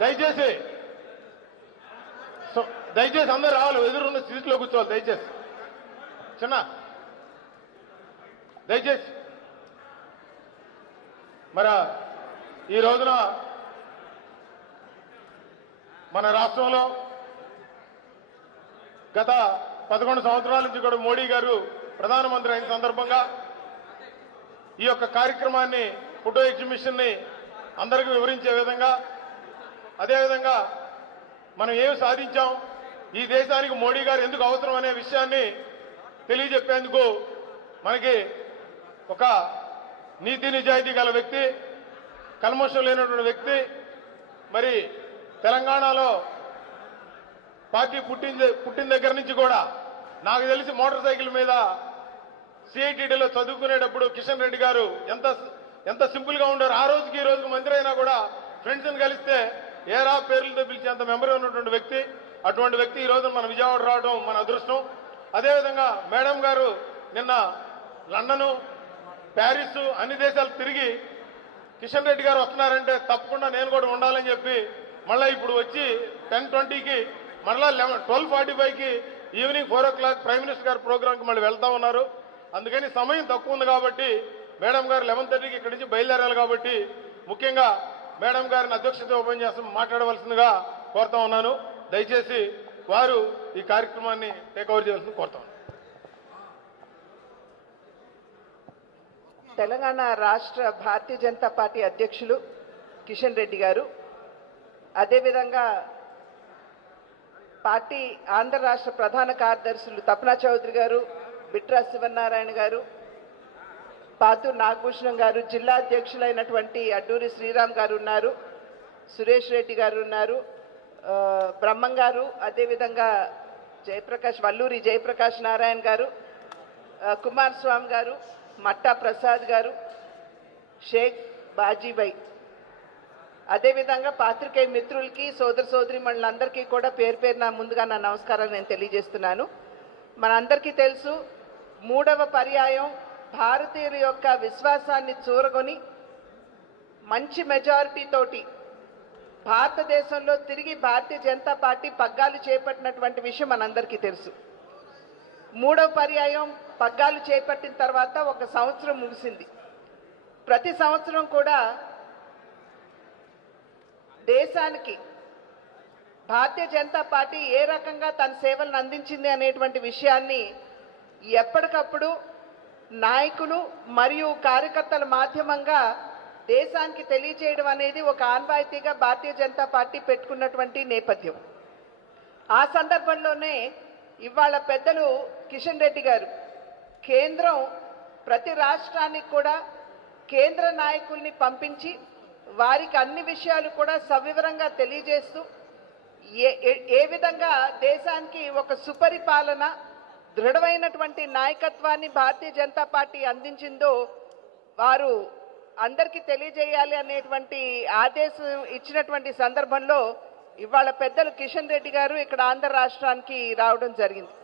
దయచేసి దయచేసి అందరూ రావాలి, ఎదురున్న సీట్లో కూర్చోవాలి దయచేసి. చిన్న దయచేసి మరి ఈ రోజున మన రాష్ట్రంలో గత 11 సంవత్సరాల నుంచి కూడా మోడీ గారు ప్రధానమంత్రి అయిన సందర్భంగా ఈ యొక్క కార్యక్రమాన్ని, ఫోటో ఎగ్జిబిషన్ని అందరికీ వివరించే విధంగా, అదేవిధంగా మనం ఏమి సాధించాం, ఈ దేశానికి మోడీ గారు ఎందుకు అవసరం అనే విషయాన్ని తెలియజెప్పేందుకు మనకి ఒక నీతి నిజాయితీ గల వ్యక్తి, కల్మషం లేనటువంటి వ్యక్తి, మరి తెలంగాణలో పార్టీ పుట్టిన దగ్గర నుంచి కూడా నాకు తెలిసి మోటార్ సైకిల్ మీద సిఐటిలో చదువుకునేటప్పుడు కిషన్ రెడ్డి గారు ఎంత సింపుల్ గా ఉండారు. ఆ రోజుకి ఈ రోజుకి మంత్రి అయినా కూడా ఫ్రెండ్స్ని కలిస్తే ఏరా పేర్లతో పిలిచేంత మెంబర్ ఉన్నటువంటి వ్యక్తి. అటువంటి వ్యక్తి ఈ రోజు మన విజయవాడ రావడం మన అదృష్టం. అదేవిధంగా మేడం గారు నిన్న లండను, ప్యారిస్ అన్ని దేశాలు తిరిగి కిషన్ రెడ్డి గారు వస్తున్నారంటే తప్పకుండా నేను కూడా ఉండాలని చెప్పి మళ్ళీ ఇప్పుడు వచ్చి 10:20కి మళ్ళా 12:45కి ఈవినింగ్ 4 o'clock ప్రైమ్ మినిస్టర్ గారి ప్రోగ్రాంకి మళ్ళీ వెళ్తా ఉన్నారు. అందుకని సమయం తక్కువ ఉంది కాబట్టి మేడం గారు 11:30కి ఇక్కడి నుంచి బయలుదేరాలి కాబట్టి ముఖ్యంగా మేడం గారిని అధ్యక్షత ఉపన్యాసం మాట్లాడవలసిందిగా కోరుతా ఉన్నాను. దయచేసి వారు ఈ కార్యక్రమాన్ని టేకఓవర్ చేయాల్సింది కోరుతా ఉన్నాను. తెలంగాణ రాష్ట్ర భారతీయ జనతా పార్టీ అధ్యక్షులు కిషన్ రెడ్డి గారు, అదేవిధంగా పార్టీ ఆంధ్ర రాష్ట్ర ప్రధాన కార్యదర్శులు తపనా చౌదరి గారు, బిట్రా శివనారాయణ గారు, పాతూరు నాగభూషణం గారు, జిల్లా అధ్యక్షులైనటువంటి అడ్డూరి శ్రీరామ్ గారు ఉన్నారు, సురేష్ రెడ్డి గారు ఉన్నారు, బ్రహ్మం గారు, అదేవిధంగా వల్లూరి జయప్రకాష్ నారాయణ గారు, కుమారస్వామి గారు, మట్టా ప్రసాద్ గారు, షేక్ బాజీభాయ్, అదేవిధంగా పాత్రికేయ మిత్రులకి, సోదర సోదరీమణులందరికీ కూడా పేరు పేరున ముందుగా నా నమస్కారాలు నేను తెలియజేస్తున్నాను. మనందరికీ తెలుసు, 3వ పర్యాయం భారతీయుల యొక్క విశ్వాసాన్ని చూరగొని మంచి మెజారిటీ తోటి భారతదేశంలో తిరిగి భారతీయ జనతా పార్టీ పగ్గాలు చేపట్టినటువంటి విషయం మనందరికీ తెలుసు. 3వ పర్యాయం పగ్గాలు చేపట్టిన తర్వాత 1 సంవత్సరం ముగిసింది. ప్రతి సంవత్సరం కూడా దేశానికి భారతీయ జనతా పార్టీ ఏ రకంగా తన సేవలను అందించింది అనేటువంటి విషయాన్ని ఎప్పటికప్పుడు నాయకులు మరియు కార్యకర్తల మాధ్యమంగా దేశానికి తెలియజేయడం అనేది ఒక ఆనవాయితీగా భారతీయ జనతా పార్టీ పెట్టుకున్నటువంటి నేపథ్యం. ఆ సందర్భంలోనే ఇవాళ పెద్దలు కిషన్ రెడ్డి గారు కేంద్రం ప్రతి రాష్ట్రానికి కూడా కేంద్ర నాయకుల్ని పంపించి వారికి అన్ని విషయాలు కూడా సవివరంగా తెలియజేస్తూ ఏ విధంగా దేశానికి ఒక సుపరిపాలన, దృఢమైనటువంటి నాయకత్వాన్ని భారతీయ జనతా పార్టీ అందించిందో వారు అందరికీ తెలియజేయాలి అనేటువంటి ఆదేశం ఇచ్చినటువంటి సందర్భంలో ఇవాళ పెద్దలు కిషన్ రెడ్డి గారు ఇక్కడ ఆంధ్ర రాష్ట్రానికి రావడం జరిగింది.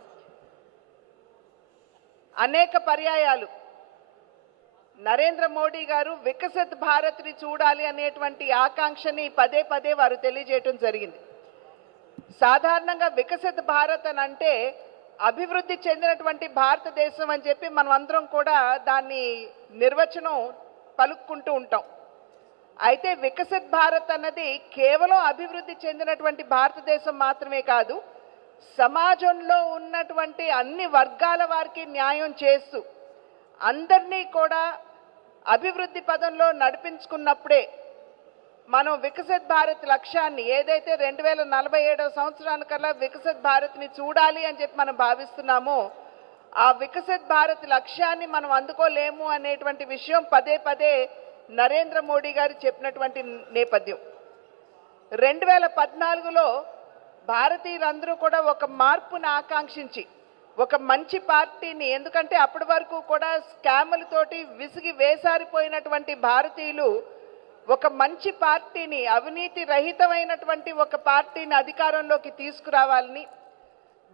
అనేక పర్యాయాలు నరేంద్ర మోడీ గారు వికసిత్ భారత్ని చూడాలి అనేటువంటి ఆకాంక్షని పదే పదే వారు తెలియజేయటం జరిగింది. సాధారణంగా వికసిత్ భారత్ అని అంటే అభివృద్ధి చెందినటువంటి భారతదేశం అని చెప్పి మనం అందరం కూడా దాన్ని నిర్వచనం పలుక్కుంటూ ఉంటాం. అయితే వికసిత్ భారత్ అన్నది కేవలం అభివృద్ధి చెందినటువంటి భారతదేశం మాత్రమే కాదు, సమాజంలో ఉన్నటువంటి అన్ని వర్గాల వారికి న్యాయం చేస్తూ అందరినీ కూడా అభివృద్ధి పదంలో నడిపించుకున్నప్పుడే మనం వికసిత్ భారత్ లక్ష్యాన్ని ఏదైతే 2047వ సంవత్సరానికల్లా వికసిత్ భారత్ని చూడాలి అని చెప్పి మనం భావిస్తున్నామో ఆ వికసిత్ భారత్ లక్ష్యాన్ని మనం అందుకోలేము అనేటువంటి విషయం పదే పదే నరేంద్ర మోడీ గారు చెప్పినటువంటి నేపథ్యం. 2014లో భారతీయులందరూ కూడా ఒక మార్పును ఆకాంక్షించి ఒక మంచి పార్టీని, ఎందుకంటే అప్పటి వరకు కూడా స్కాములతోటి విసిగి వేసారిపోయినటువంటి భారతీయులు ఒక మంచి పార్టీని, అవినీతి రహితమైనటువంటి ఒక పార్టీని అధికారంలోకి తీసుకురావాలని,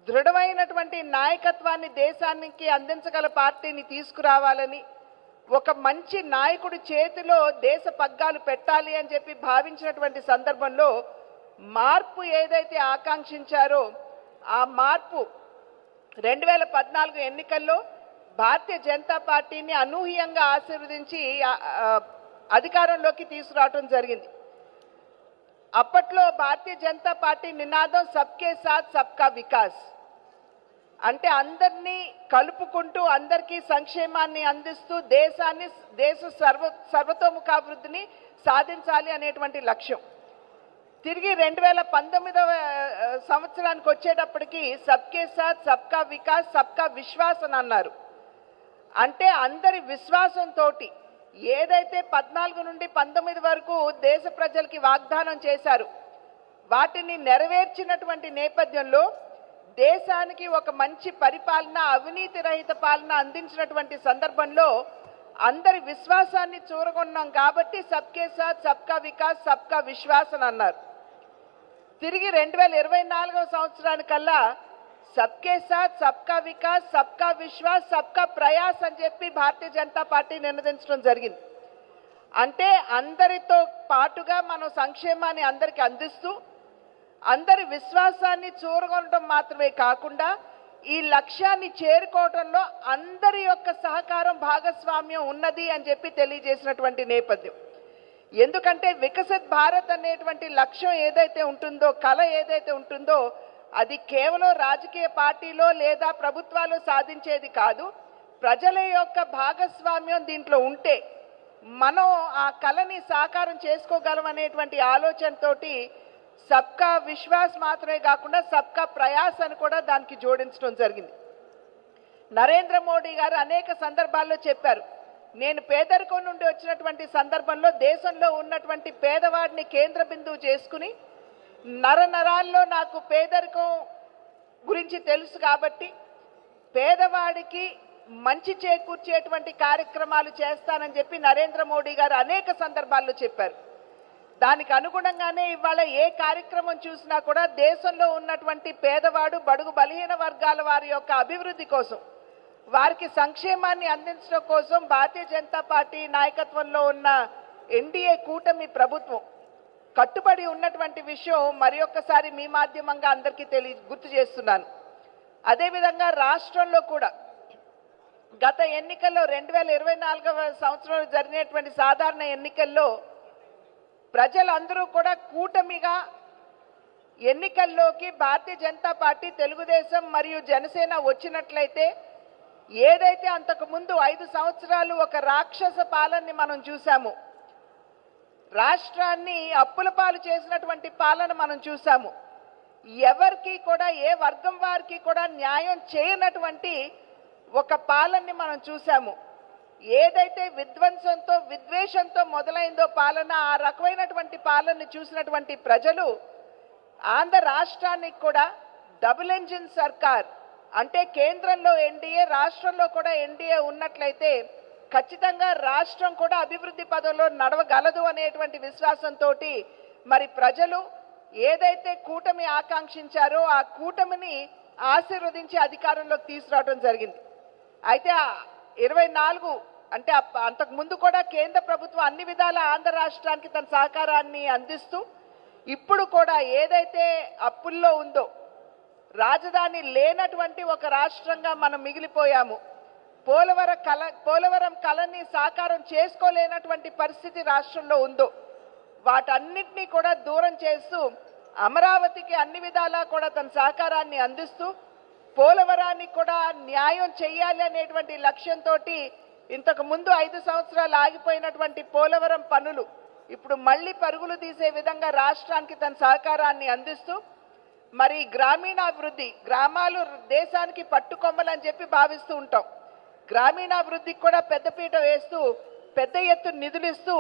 దృఢమైనటువంటి నాయకత్వాన్ని దేశానికి అందించగల పార్టీని తీసుకురావాలని, ఒక మంచి నాయకుడి చేతిలో దేశ పగ్గాలు పెట్టాలి అని చెప్పి భావించినటువంటి సందర్భంలో మార్పు ఏదైతే ఆకాంక్షించారో ఆ మార్పు 2014 ఎన్నికల్లో భారతీయ జనతా పార్టీని అనూహ్యంగా ఆశీర్వదించి అధికారంలోకి తీసుకురావడం జరిగింది. అప్పట్లో భారతీయ జనతా పార్టీ నినాదం సబ్కే సాత్ సబ్కా వికాస్, అంటే అందరినీ కలుపుకుంటూ అందరికీ సంక్షేమాన్ని అందిస్తూ దేశ సర్వతోముఖాభివృద్ధిని సాధించాలి అనేటువంటి లక్ష్యం. తిరిగి 2019వ సంవత్సరానికి వచ్చేటప్పటికి సబ్కే సాత్ సబ్కా వికాస్ సబ్కా విశ్వాస్ అని అన్నారు. అంటే అందరి విశ్వాసంతో ఏదైతే 14 నుండి 19 వరకు దేశ ప్రజలకి వాగ్దానం చేశారు వాటిని నెరవేర్చినటువంటి నేపథ్యంలో దేశానికి ఒక మంచి పరిపాలన, అవినీతి రహిత పాలన అందించినటువంటి సందర్భంలో అందరి విశ్వాసాన్ని చూరగొన్నాం కాబట్టి సబ్కే సాత్ సబ్కా వికాస్ సబ్కా విశ్వాస్ అని అన్నారు. తిరిగి 2024వ సంవత్సరానికల్లా సబ్కే సాత్ సబ్కా వికాస్ సబ్కా విశ్వాస్ సబ్కా ప్రయాస్ అని చెప్పి భారతీయ జనతా పార్టీ నిర్ణయించడం జరిగింది. అంటే అందరితో పాటుగా మనం సంక్షేమాన్ని అందరికీ అందిస్తూ అందరి విశ్వాసాన్ని చూరగొనడం మాత్రమే కాకుండా ఈ లక్ష్యాన్ని చేరుకోవడంలో అందరి యొక్క సహకారం, భాగస్వామ్యం ఉన్నది అని చెప్పి తెలియజేసినటువంటి నేపథ్యం. ఎందుకంటే వికసిత్ భారత్ అనేటువంటి లక్ష్యం ఏదైతే ఉంటుందో, కళ ఏదైతే ఉంటుందో అది కేవలం రాజకీయ పార్టీలో లేదా ప్రభుత్వాలు సాధించేది కాదు. ప్రజల యొక్క భాగస్వామ్యం దీంట్లో ఉంటే మనం ఆ కళని సాకారం చేసుకోగలం అనేటువంటి ఆలోచనతోటి సబ్కా విశ్వాస్ మాత్రమే కాకుండా సబ్కా ప్రయాస్ అని కూడా దానికి జోడించడం జరిగింది. నరేంద్ర మోడీ గారు అనేక సందర్భాల్లో చెప్పారు, నేను పేదరికం నుండి వచ్చినటువంటి సందర్భంలో దేశంలో ఉన్నటువంటి పేదవాడిని కేంద్ర బిందువు చేసుకుని నరనరాల్లో నాకు పేదరికం గురించి తెలుసు కాబట్టి పేదవాడికి మంచి చేకూర్చేటువంటి కార్యక్రమాలు చేస్తానని చెప్పి నరేంద్ర మోడీ గారు అనేక సందర్భాల్లో చెప్పారు. దానికి అనుగుణంగానే ఇవాళ ఏ కార్యక్రమం చూసినా కూడా దేశంలో ఉన్నటువంటి పేదవాడు, బడుగు బలహీన వర్గాల వారి యొక్క అభివృద్ధి కోసం, వారికి సంక్షేమాన్ని అందించడం కోసం భారతీయ జనతా పార్టీ నాయకత్వంలో ఉన్న ఎన్డీఏ కూటమి ప్రభుత్వం కట్టుబడి ఉన్నటువంటి విషయం మరి ఒక్కసారి మీ మాధ్యమంగా అందరికీ గుర్తు చేస్తున్నాను. అదేవిధంగా రాష్ట్రంలో కూడా గత ఎన్నికల్లో 2024వ సంవత్సరంలో జరిగినటువంటి సాధారణ ఎన్నికల్లో ప్రజలందరూ కూడా కూటమిగా ఎన్నికల్లోకి భారతీయ జనతా పార్టీ, తెలుగుదేశం మరియు జనసేన వచ్చినట్లయితే ఏదైతే అంతకు ముందు 5 సంవత్సరాలు ఒక రాక్షస పాలనని మనం చూసాము, రాష్ట్రాన్ని అప్పుల పాలు చేసినటువంటి పాలన మనం చూసాము, ఎవరికి కూడా ఏ వర్గం వారికి కూడా న్యాయం చేయనటువంటి ఒక పాలనని మనం చూసాము. ఏదైతే విధ్వంసంతో విద్వేషంతో మొదలైందో పాలన, ఆ రకమైనటువంటి పాలనని చూసినటువంటి ప్రజలు ఆంధ్ర రాష్ట్రానికి కూడా డబుల్ ఇంజిన్ సర్కార్, అంటే కేంద్రంలో ఎన్డీఏ, రాష్ట్రంలో కూడా ఎన్డీఏ ఉన్నట్లయితే ఖచ్చితంగా రాష్ట్రం కూడా అభివృద్ధి పదంలో నడవగలదు అనేటువంటి విశ్వాసంతో మరి ప్రజలు ఏదైతే కూటమి ఆకాంక్షించారో ఆ కూటమిని ఆశీర్వదించి అధికారంలోకి తీసుకురావడం జరిగింది. అయితే 24 అంటే అంతకు ముందు కూడా కేంద్ర ప్రభుత్వం అన్ని విధాల ఆంధ్ర రాష్ట్రానికి తన సహకారాన్ని అందిస్తూ ఇప్పుడు కూడా ఏదైతే అప్పుల్లో ఉందో, రాజధాని లేనటువంటి ఒక రాష్ట్రంగా మనం మిగిలిపోయాము, పోలవరం కళని సాకారం చేసుకోలేనటువంటి పరిస్థితి రాష్ట్రంలో ఉందో వాటన్నిటినీ కూడా దూరం చేస్తూ అమరావతికి అన్ని విధాలా కూడా తన సహకారాన్ని అందిస్తూ పోలవరానికి కూడా న్యాయం చేయాలి అనేటువంటి లక్ష్యంతో ఇంతకు ముందు 5 సంవత్సరాలు ఆగిపోయినటువంటి పోలవరం పనులు ఇప్పుడు మళ్ళీ పరుగులు తీసే విధంగా రాష్ట్రానికి తన సహకారాన్ని అందిస్తూ మరి గ్రామీణాభివృద్ధి, గ్రామాలు దేశానికి పట్టుకొమ్మలని చెప్పి భావిస్తూ ఉంటాం, గ్రామీణాభివృద్ధికి కూడా పెద్దపీట వేస్తూ పెద్ద ఎత్తున నిధులు ఇస్తూ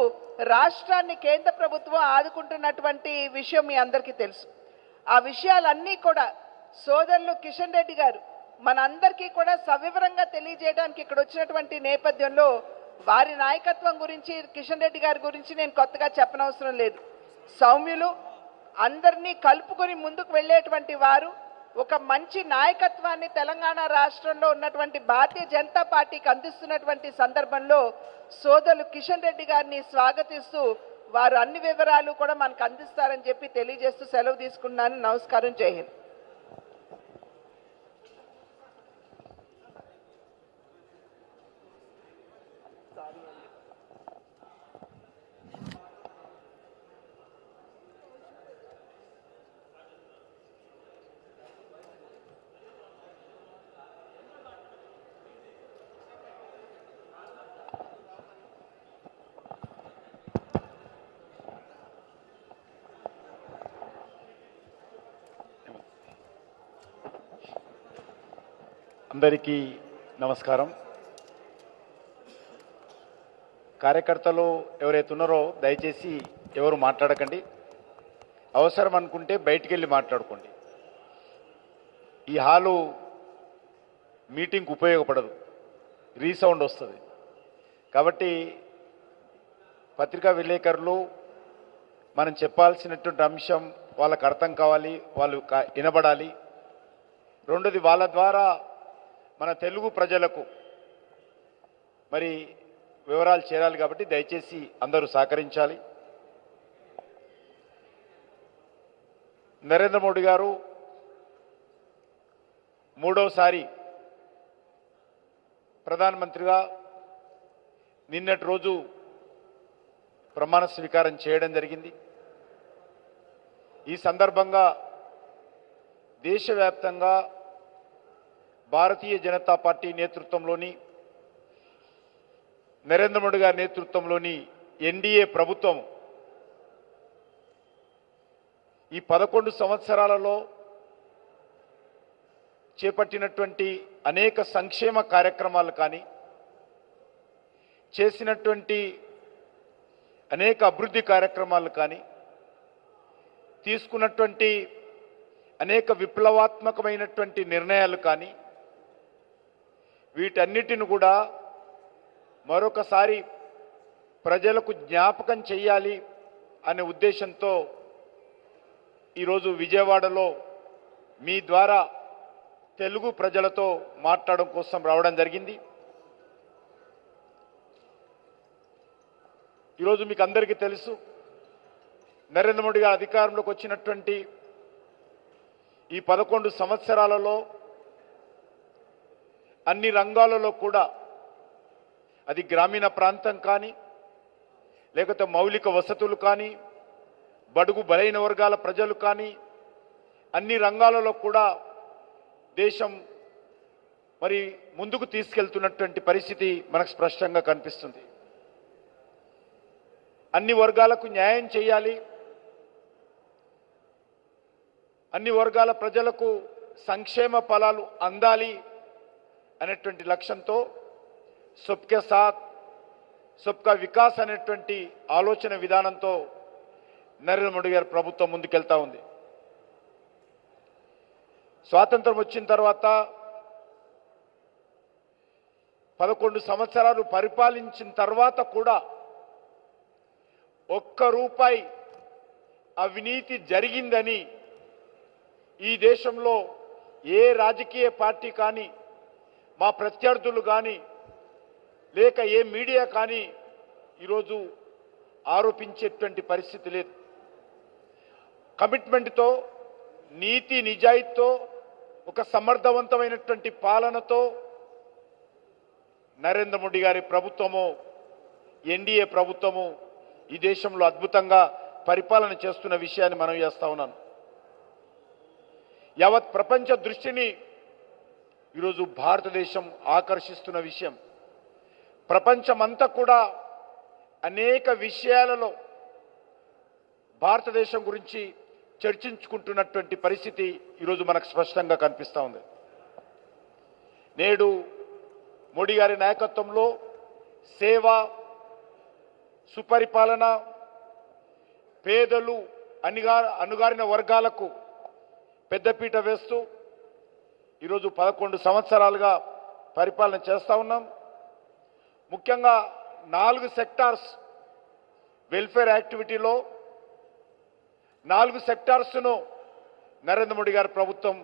రాష్ట్రాన్ని కేంద్ర ప్రభుత్వం ఆదుకుంటున్నటువంటి విషయం మీ అందరికీ తెలుసు. ఆ విషయాలన్నీ కూడా సోదరులు కిషన్ రెడ్డి గారు మనందరికీ కూడా సవివరంగా తెలియజేయడానికి ఇక్కడ వచ్చినటువంటి నేపథ్యంలో వారి నాయకత్వం గురించి, కిషన్ రెడ్డి గారి గురించి నేను కొత్తగా చెప్పనవసరం లేదు. సౌమ్యులు, అందరినీ కలుపుకొని ముందుకు వెళ్ళేటువంటి వారు, ఒక మంచి నాయకత్వాన్ని తెలంగాణ రాష్ట్రంలో ఉన్నటువంటి భారతీయ జనతా పార్టీకి అందిస్తున్నటువంటి సందర్భంలో సోదరులు కిషన్ రెడ్డి గారిని స్వాగతిస్తూ వారు అన్ని వివరాలు కూడా మనకు అందిస్తారని చెప్పి తెలియజేస్తూ సెలవు తీసుకున్నాను. నమస్కారం. జై హింద్. అందరికీ నమస్కారం. కార్యకర్తలు ఎవరైతే ఉన్నారో దయచేసి ఎవరు మాట్లాడకండి. అవసరం అనుకుంటే బయటికి వెళ్ళి మాట్లాడుకోండి. ఈ హాలు మీటింగ్కి ఉపయోగపడదు, రీసౌండ్ వస్తుంది. కాబట్టి పత్రికా విలేకరులు మనం చెప్పాల్సినటువంటి అంశం వాళ్ళకు అర్థం కావాలి, వాళ్ళు వినబడాలి. రెండోది, వాళ్ళ ద్వారా మన తెలుగు ప్రజలకు మరి వివరాలు చేరాలి. కాబట్టి దయచేసి అందరూ సహకరించాలి. నరేంద్ర మోడీ గారు మూడవసారి ప్రధానమంత్రిగా నిన్నటి రోజు ప్రమాణ స్వీకారం చేయడం జరిగింది. ఈ సందర్భంగా దేశవ్యాప్తంగా భారతీయ జనతా పార్టీ నేతృత్వంలోని నరేంద్ర మోడీ గారి నేతృత్వంలోని ఎన్డీఏ ప్రభుత్వం ఈ 11 సంవత్సరాలలో చేపట్టినటువంటి అనేక సంక్షేమ కార్యక్రమాలు కానీ, చేసినటువంటి అనేక అభివృద్ధి కార్యక్రమాలు కానీ, తీసుకున్నటువంటి అనేక విప్లవాత్మకమైనటువంటి నిర్ణయాలు కానీ, వీటన్నిటిని కూడా మరొకసారి ప్రజలకు జ్ఞాపకం చేయాలి అనే ఉద్దేశంతో ఈరోజు విజయవాడలో మీ ద్వారా తెలుగు ప్రజలతో మాట్లాడడం కోసం రావడం జరిగింది. ఈరోజు మీకు అందరికీ తెలుసు, నరేంద్ర మోడీ గారు అధికారంలోకి వచ్చినటువంటి ఈ 11 సంవత్సరాలలో అన్ని రంగాలలో కూడా, అది గ్రామీణ ప్రాంతం కానీ, లేకపోతే మౌలిక వసతులు కానీ, బడుగు బలైన వర్గాల ప్రజలు కానీ, అన్ని రంగాలలో కూడా దేశం మరి ముందుకు తీసుకెళ్తున్నటువంటి పరిస్థితి మనకు స్పష్టంగా కనిపిస్తుంది. అన్ని వర్గాలకు న్యాయం చేయాలి, అన్ని వర్గాల ప్రజలకు సంక్షేమ ఫలాలు అందాలి అనేటువంటి లక్ష్యంతో సబ్కే సాత్ సబ్కా వికాస్ అనేటువంటి ఆలోచన విధానంతో నరేంద్ర మోడీ గారి ప్రభుత్వం ముందుకెళ్తా ఉంది. స్వాతంత్రం వచ్చిన తర్వాత 11 సంవత్సరాలు పరిపాలించిన తర్వాత కూడా ఒక్క రూపాయి అవినీతి జరిగిందని ఈ దేశంలో ఏ రాజకీయ పార్టీ కానీ, మా ప్రత్యర్థులు కానీ, లేక ఏ మీడియా కానీ ఈరోజు ఆరోపించేటువంటి పరిస్థితి లేదు. కమిట్మెంట్తో, నీతి నిజాయితీతో, ఒక సమర్థవంతమైనటువంటి పాలనతో నరేంద్ర మోడీ గారి ప్రభుత్వము, ఎన్డీఏ ప్రభుత్వము ఈ దేశంలో అద్భుతంగా పరిపాలన చేస్తున్న విషయాన్ని మనం చేస్తా ఉన్నాను. యావత్ ప్రపంచ దృష్టిని ఈరోజు భారతదేశం ఆకర్షిస్తున్న విషయం. ప్రపంచమంతా కూడా అనేక విషయాలలో భారతదేశం గురించి చర్చించుకుంటున్నటువంటి పరిస్థితి ఈరోజు మనకు స్పష్టంగా కనిపిస్తూ ఉంది. నేడు మోడీ గారి నాయకత్వంలో సేవ, సుపరిపాలన, పేదలు, అణగారిన వర్గాలకు పెద్దపీట వేస్తూ ఈరోజు 11 సంవత్సరాలుగా పరిపాలన చేస్తూ ఉన్నాం. ముఖ్యంగా 4 సెక్టార్స్ వెల్ఫేర్ యాక్టివిటీలో 4 సెక్టార్స్ను నరేంద్ర మోడీ గారి ప్రభుత్వం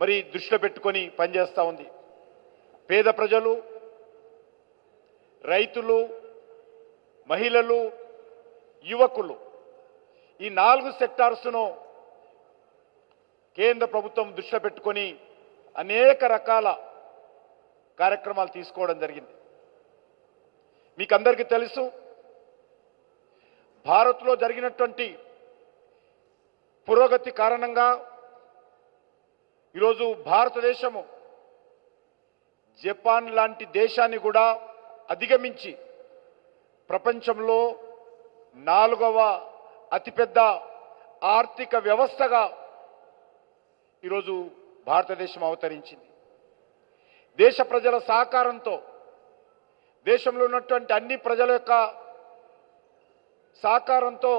మరి దృష్టిలో పెట్టుకొని పనిచేస్తూ ఉంది. పేద ప్రజలు, రైతులు, మహిళలు, యువకులు, ఈ 4 సెక్టార్స్ను కేంద్ర ప్రభుత్వం దృష్టిలో పెట్టుకొని అనేక రకాల కార్యక్రమాలు తీసుకోవడం జరిగింది. మీకు అందరికీ తెలుసు, భారత్లో జరిగినటువంటి పురోగతి కారణంగా ఈరోజు భారతదేశము జపాన్ లాంటి దేశాన్ని కూడా అధిగమించి ప్రపంచంలో 4వ అతిపెద్ద ఆర్థిక వ్యవస్థగా ఈరోజు భారతదేశం అవతరించింది. దేశ ప్రజల సహకారంతో, దేశంలో ఉన్నటువంటి అన్ని ప్రజల యొక్క సహకారంతో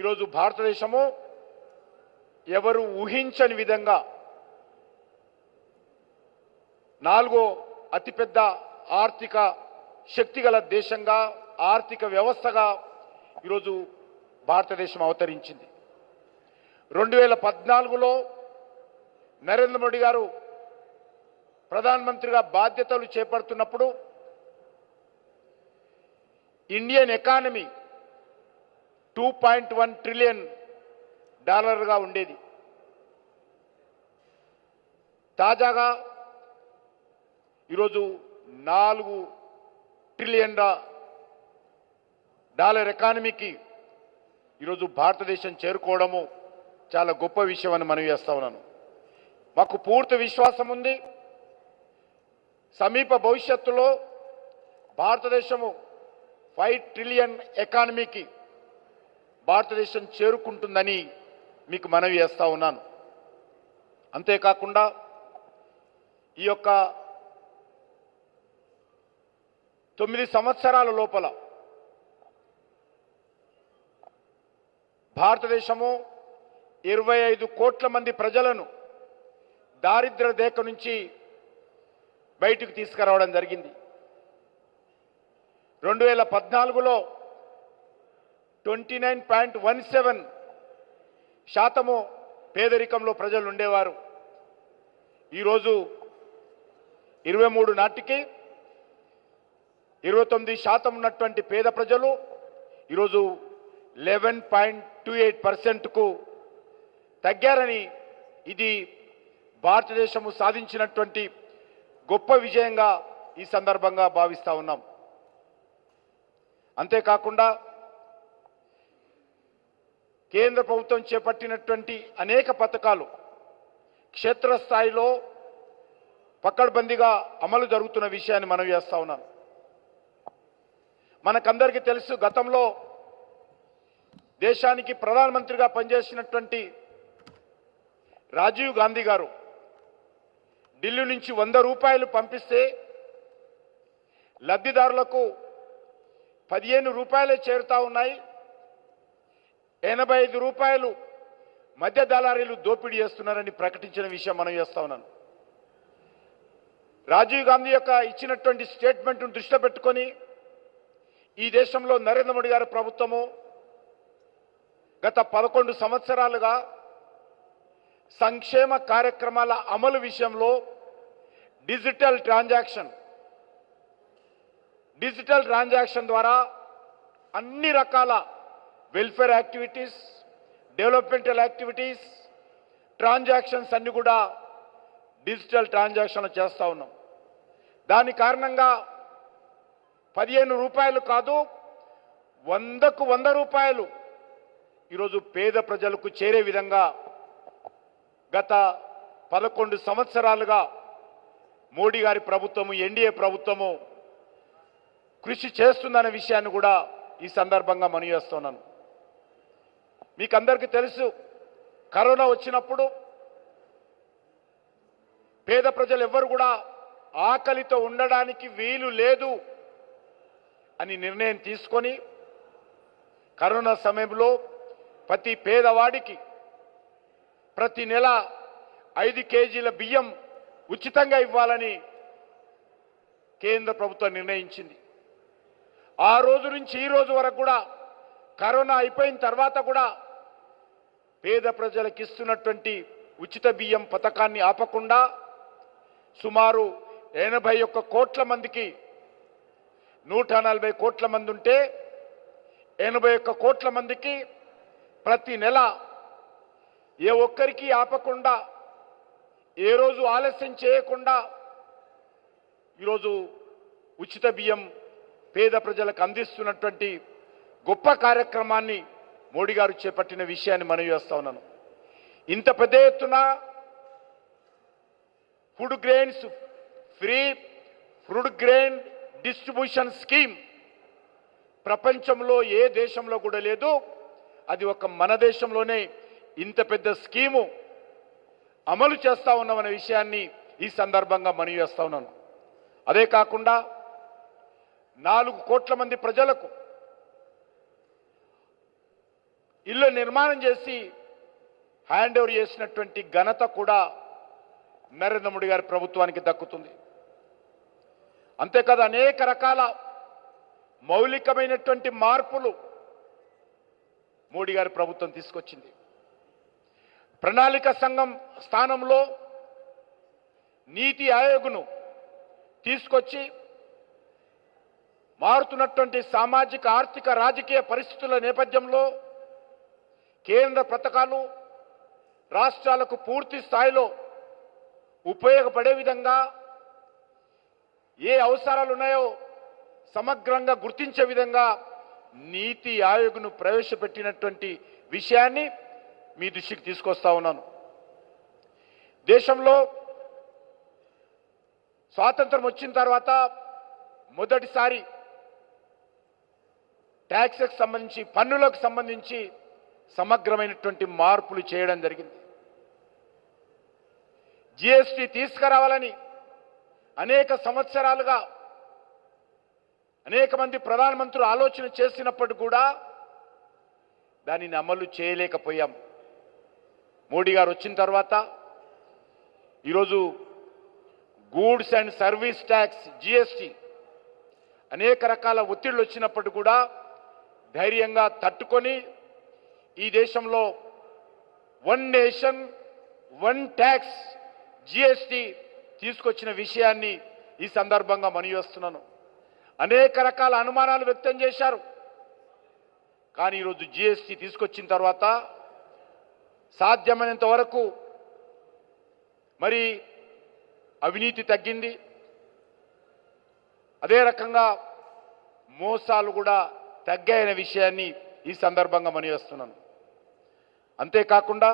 ఈరోజు భారతదేశము ఎవరు ఊహించని విధంగా 4వ అతిపెద్ద ఆర్థిక శక్తిగల దేశంగా, ఆర్థిక వ్యవస్థగా ఈరోజు భారతదేశం అవతరించింది. 2014లో నరేంద్ర మోడీ గారు ప్రధానమంత్రిగా బాధ్యతలు చేపడుతున్నప్పుడు ఇండియన్ ఎకానమీ $2.1 ట్రిలియన్ ఉండేది. తాజాగా ఈరోజు $4 ట్రిలియన్ ఎకానమీకి ఈరోజు భారతదేశం చేరుకోవడము చాలా గొప్ప విషయం అని మనవి చేస్తా ఉన్నాను. మాకు పూర్తి విశ్వాసం ఉంది, సమీప భవిష్యత్తులో భారతదేశము 5 ట్రిలియన్ ఎకానమీకి భారతదేశం చేరుకుంటుందని మీకు మనవి చేస్తా ఉన్నాను. అంతేకాకుండా ఈ యొక్క 9 సంవత్సరాల లోపల భారతదేశము 25 కోట్ల మంది ప్రజలను దారిద్ర్య రేఖ నుంచి బయటకు తీసుకురావడం జరిగింది. 2014లో 29.17% పేదరికంలో ప్రజలు ఉండేవారు. ఈరోజు 23 నాటికి 29% ఉన్నటువంటి పేద ప్రజలు ఈరోజు 11.28%కు తగ్గారని, ఇది భారతదేశము సాధించినటువంటి గొప్ప విజయంగా ఈ సందర్భంగా భావిస్తా ఉన్నాం. అంతేకాకుండా కేంద్ర ప్రభుత్వం చేపట్టినటువంటి అనేక పథకాలు క్షేత్రస్థాయిలో పకడ్బందీగా అమలు జరుగుతున్న విషయాన్ని మనం చేస్తా ఉన్నాను. మనకందరికీ తెలుసు, గతంలో దేశానికి ప్రధానమంత్రిగా పనిచేసినటువంటి రాజీవ్ గాంధీ గారు ఢిల్లీ నుంచి 100 రూపాయలు పంపిస్తే లబ్ధిదారులకు 15 రూపాయలే చేరుతా ఉన్నాయి. 85 రూపాయలు మధ్య దళారీలు దోపిడీ చేస్తున్నారని ప్రకటించిన విషయం మనం చేస్తా ఉన్నాను. రాజీవ్ గాంధీ యొక్క ఇచ్చినటువంటి స్టేట్మెంట్ను దృష్టిలో పెట్టుకొని ఈ దేశంలో నరేంద్ర మోడీ గారి ప్రభుత్వము గత 11 సంవత్సరాలుగా సంక్షేమ కార్యక్రమాల అమలు విషయంలో డిజిటల్ ట్రాన్సాక్షన్ ద్వారా అన్ని రకాల welfare activities, developmental activities, transactions అన్ని కూడా డిజిటల్ ట్రాన్సాక్షన్లు చేస్తూ ఉన్నాం. దాని కారణంగా 15 రూపాయలు కాదు, 100కు 100 రూపాయలు ఈరోజు పేద ప్రజలకు చేరే విధంగా గత 11 సంవత్సరాలుగా మోడీ గారి ప్రభుత్వము, ఎన్డీఏ ప్రభుత్వము కృషి చేస్తుందనే విషయాన్ని కూడా ఈ సందర్భంగా మనవి చేస్తున్నాను. మీకు అందరికీ తెలుసు, కరోనా వచ్చినప్పుడు పేద ప్రజలు ఎవ్వరు కూడా ఆకలితో ఉండడానికి వీలు లేదు అని నిర్ణయం తీసుకొని కరోనా సమయంలో ప్రతి పేదవాడికి ప్రతి నెల 5 కేజీల బియ్యం ఉచితంగా ఇవ్వాలని కేంద్ర ప్రభుత్వం నిర్ణయించింది. ఆ రోజు నుంచి ఈ రోజు వరకు కూడా, కరోనా అయిపోయిన తర్వాత కూడా పేద ప్రజలకు ఇస్తున్నటువంటి ఉచిత బియ్యం పథకాన్ని ఆపకుండా సుమారు 81 కోట్ల మందికి 140 కోట్ల మంది ఉంటే 81 కోట్ల మందికి ప్రతి నెల ఏ ఒక్కరికి ఆపకుండా, ఏ రోజు ఆలస్యం చేయకుండా ఈరోజు ఉచిత బియ్యం పేద ప్రజలకు అందిస్తున్నటువంటి గొప్ప కార్యక్రమాన్ని మోడీ గారు చేపట్టిన విషయాన్ని మనవి చేస్తా ఉన్నాను. ఇంత పెద్ద ఎత్తున food grains free food grain distribution scheme ప్రపంచంలో ఏ దేశంలో కూడా లేదు. అది ఒక మన దేశంలోనే ఇంత పెద్ద స్కీము అమలు చేస్తా ఉన్నామనే విషయాన్ని ఈ సందర్భంగా మనవి చేస్తా ఉన్నాను. అదే కాకుండా 4 కోట్ల మంది ప్రజలకు ఇల్లు నిర్మాణం చేసి హ్యాండ్ ఓవర్ చేసినటువంటి ఘనత కూడా నరేంద్ర మోడీ గారి ప్రభుత్వానికి దక్కుతుంది. అంతేకాదు అనేక రకాల మౌలికమైనటువంటి మార్పులు మోడీ గారి ప్రభుత్వం తీసుకొచ్చింది. ప్రణాళిక సంఘం స్థానంలో నీతి ఆయోగ్ను తీసుకొచ్చి మారుతున్నటువంటి సామాజిక ఆర్థిక రాజకీయ పరిస్థితుల నేపథ్యంలో కేంద్ర పథకాలు రాష్ట్రాలకు పూర్తి స్థాయిలో ఉపయోగపడే విధంగా ఏ అవసరాలు ఉన్నాయో సమగ్రంగా గుర్తించే విధంగా నీతి ఆయోగ్ను ప్రవేశపెట్టినటువంటి విషయాన్ని మీ దృష్టికి తీసుకొస్తా ఉన్నాను. దేశంలో స్వాతంత్రం వచ్చిన తర్వాత మొదటిసారి ట్యాక్స్కి సంబంధించి పన్నులకు సంబంధించి సమగ్రమైనటువంటి మార్పులు చేయడం జరిగింది. జిఎస్టీ తీసుకురావాలని అనేక సంవత్సరాలుగా అనేక మంది ప్రధానమంత్రులు ఆలోచన చేసినప్పటికీ కూడా దానిని అమలు చేయలేకపోయాం. మోడీ గారు వచ్చిన తర్వాత ఈరోజు goods and service tax GST అనేక రకాల ఒత్తిళ్లు వచ్చినప్పటికీ కూడా ధైర్యంగా తట్టుకొని ఈ దేశంలో 1 నేషన్ 1 ట్యాక్స్ జిఎస్టీ తీసుకొచ్చిన విషయాన్ని ఈ సందర్భంగా మనవి చేస్తున్నాను. అనేక రకాల అనుమానాలు వ్యక్తం చేశారు. కానీ ఈరోజు జిఎస్టీ తీసుకొచ్చిన తర్వాత సాధ్యమైనంత వరకు మరి అవినీతి తగ్గింది. అదే రకంగా మోసాలు కూడా తగ్గాయనే విషయాన్ని ఈ సందర్భంగా మనవి చేస్తున్నాను. అంతేకాకుండా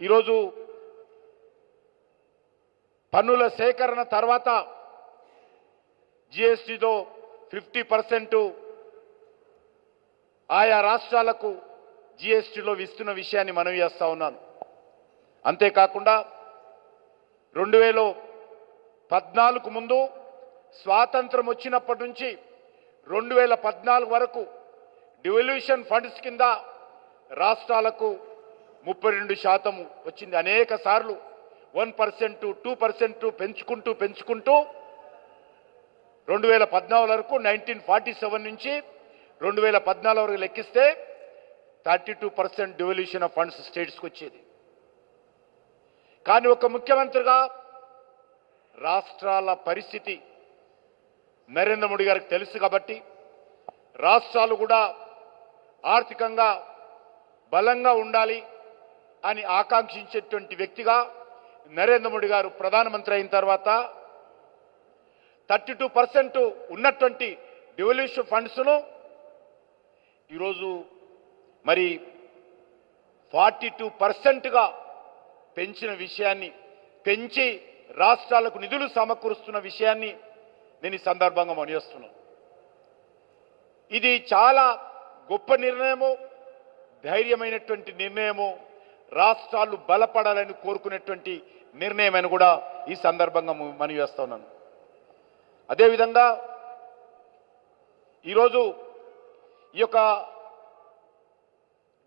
ఈరోజు పన్నుల సేకరణ తర్వాత జిఎస్టీతో 50% ఆయా రాష్ట్రాలకు జిఎస్టీలో ఇస్తున్న విషయాన్ని మనవి చేస్తా ఉన్నాను. అంతేకాకుండా 2014 ముందు స్వాతంత్రం వచ్చినప్పటి నుంచి 2014 వరకు డివల్యూషన్ ఫండ్స్ కింద రాష్ట్రాలకు 32% వచ్చింది. అనేక సార్లు 1%, 2% పెంచుకుంటూ 2014 వరకు 1947 నుంచి 2014 వరకు లెక్కిస్తే 32% డివల్యూషన్ ఆఫ్ ఫండ్స్ స్టేట్స్కి వచ్చేది. కానీ ఒక ముఖ్యమంత్రిగా రాష్ట్రాల పరిస్థితి నరేంద్ర మోడీ గారికి తెలుసు కాబట్టి రాష్ట్రాలు కూడా ఆర్థికంగా బలంగా ఉండాలి అని ఆకాంక్షించేటువంటి వ్యక్తిగా నరేంద్ర మోడీ గారు ప్రధానమంత్రి అయిన తర్వాత 32% ఉన్నటువంటి డివల్యూషన్ ఫండ్స్ను ఈరోజు మరి 42%గా పెంచిన విషయాన్ని, పెంచి రాష్ట్రాలకు నిధులు సమకూరుస్తున్న విషయాన్ని నేను ఈ సందర్భంగా మనవి చేస్తున్నాను. ఇది చాలా గొప్ప నిర్ణయము, ధైర్యమైనటువంటి నిర్ణయము, రాష్ట్రాలు బలపడాలని కోరుకునేటువంటి నిర్ణయం అని కూడా ఈ సందర్భంగా మనవి చేస్తా ఉన్నాను. అదేవిధంగా ఈరోజు ఈ యొక్క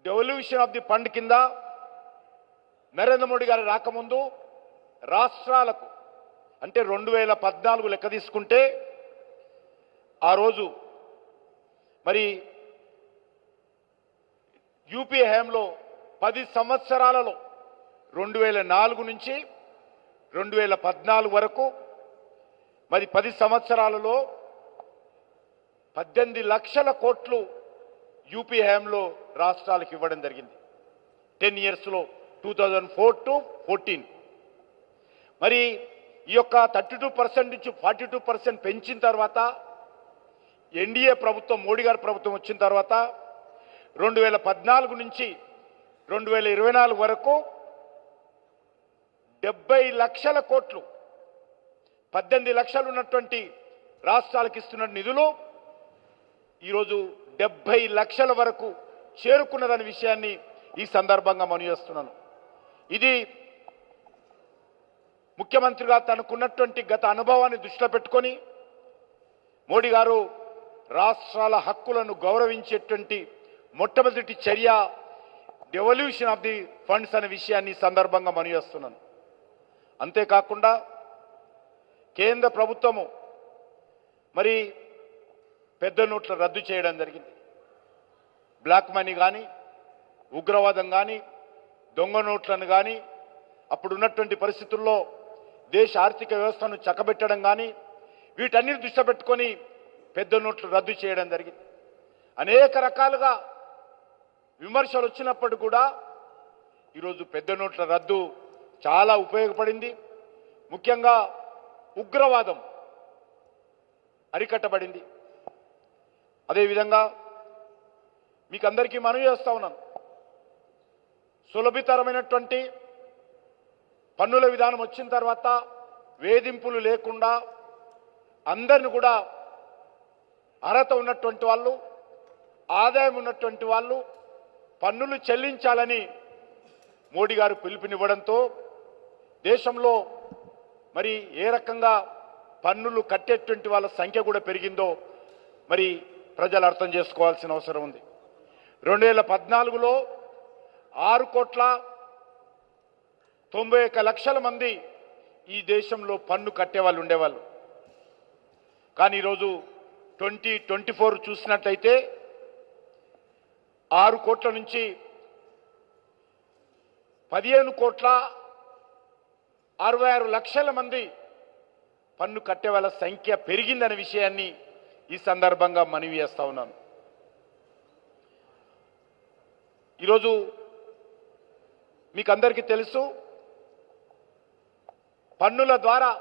డెవల్యూషన్ ఆఫ్ ది ఫండ్ కింద నరేంద్ర మోడీ గారు రాకముందు రాష్ట్రాలకు అంటే 2014 లెక్క తీసుకుంటే ఆ రోజు మరి యూపీఏ హయాంలో 10 సంవత్సరాలలో 2004 నుంచి 2014 వరకు మరి 10 సంవత్సరాలలో 18 లక్షల కోట్లు యూపీ హయాంలో రాష్ట్రాలకు ఇవ్వడం జరిగింది 10 ఇయర్స్లో 2004 to 14. మరి ఈ యొక్క 32% నుంచి 42% పెంచిన తర్వాత ఎన్డీఏ ప్రభుత్వం మోడీ గారి ప్రభుత్వం వచ్చిన తర్వాత 2014 నుంచి 2024 వరకు 70 లక్షల కోట్లు 18 లక్షలు ఉన్నటువంటి రాష్ట్రాలకు ఇస్తున్న నిధులు ఈరోజు 70 లక్షల వరకు చేరుకున్నదనే విషయాన్ని ఈ సందర్భంగా మనవి చేస్తున్నాను. ఇది ముఖ్యమంత్రిగా తనకున్నటువంటి గత అనుభవాన్ని దృష్టిలో పెట్టుకొని మోడీ గారు రాష్ట్రాల హక్కులను గౌరవించేటువంటి మొట్టమొదటి చర్య డెవల్యూషన్ ఆఫ్ ది ఫండ్స్ అనే విషయాన్ని ఈ సందర్భంగా మనవి చేస్తున్నాను. అంతేకాకుండా కేంద్ర ప్రభుత్వము మరి పెద్ద నోట్ల రద్దు చేయడం జరిగింది. బ్లాక్ మనీ కానీ ఉగ్రవాదం కానీ దొంగ నోట్లను కానీ అప్పుడు ఉన్నటువంటి పరిస్థితుల్లో దేశ ఆర్థిక వ్యవస్థను చక్కబెట్టడం కానీ వీటన్నిటి దృష్టి పెట్టుకొని పెద్ద నోట్లు రద్దు చేయడం జరిగింది. అనేక రకాలుగా విమర్శలు వచ్చినప్పుడు కూడా ఈరోజు పెద్ద నోట్ల రద్దు చాలా ఉపయోగపడింది. ముఖ్యంగా ఉగ్రవాదం అరికట్టబడింది. అదేవిధంగా మీకు అందరికీ మనవి చేస్తా ఉన్నాను, సులభతరమైనటువంటి పన్నుల విధానం వచ్చిన తర్వాత వేధింపులు లేకుండా అందరిని కూడా అర్హత ఉన్నటువంటి వాళ్ళు ఆదాయం ఉన్నటువంటి వాళ్ళు పన్నులు చెల్లించాలని మోడీ గారు పిలుపునివ్వడంతో దేశంలో మరి ఏ రకంగా పన్నులు కట్టేటువంటి వాళ్ళ సంఖ్య కూడా పెరిగిందో మరి ప్రజలు అర్థం చేసుకోవాల్సిన అవసరం ఉంది. 2014లో 6,91,00,000 మంది ఈ దేశంలో పన్ను కట్టేవాళ్ళు ఉండేవాళ్ళు. కానీ ఈరోజు 2024 చూసినట్లయితే 6 కోట్ల నుంచి 15,66,00,000 మంది పన్ను కట్టే వాళ్ళ సంఖ్య పెరిగిందనే విషయాన్ని ఈ సందర్భంగా మనవి చేస్తా ఉన్నాను. ఈరోజు మీకు అందరికీ తెలుసు, పన్నుల ద్వారా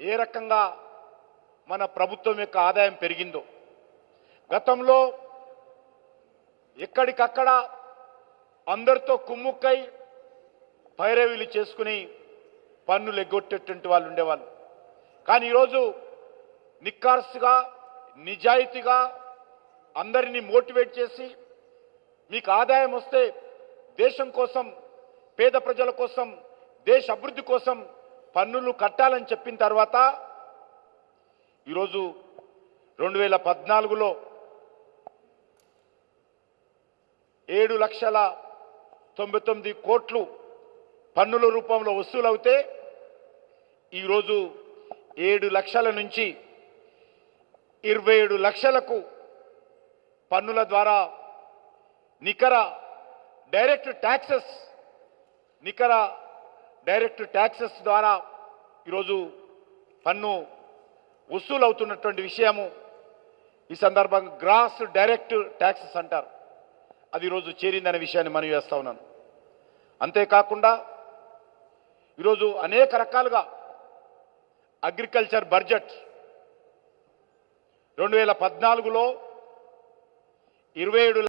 ఏ రకంగా మన ప్రభుత్వం యొక్క ఆదాయం పెరిగిందో. గతంలో ఎక్కడికక్కడ అందరితో కుమ్ముక్కై పైరవీలు చేసుకుని పన్నులు ఎగ్గొట్టేటువంటి వాళ్ళు ఉండేవాళ్ళు. కానీ ఈరోజు నిక్కార్సుగా నిజాయితీగా అందరినీ మోటివేట్ చేసి మీకు ఆదాయం వస్తే దేశం కోసం పేద ప్రజల కోసం దేశ అభివృద్ధి కోసం పన్నులు కట్టాలని చెప్పిన తర్వాత ఈరోజు 2014లో 7,99,00,000 కోట్లు పన్నుల రూపంలో వసూలవుతే ఈరోజు 7 లక్షల నుంచి 27 లక్షలకు పన్నుల ద్వారా నికర డైరెక్ట్ ట్యాక్సెస్ ద్వారా ఈరోజు పన్ను వసూలు అవుతున్నటువంటి విషయము ఈ సందర్భంగా గ్రాస్ డైరెక్ట్ ట్యాక్సెస్ అంటారు, అది ఈరోజు చేరిందనే విషయాన్ని మనవి చేస్తా ఉన్నాను. అంతేకాకుండా ఈరోజు అనేక రకాలుగా అగ్రికల్చర్ బడ్జెట్ 2014లో 27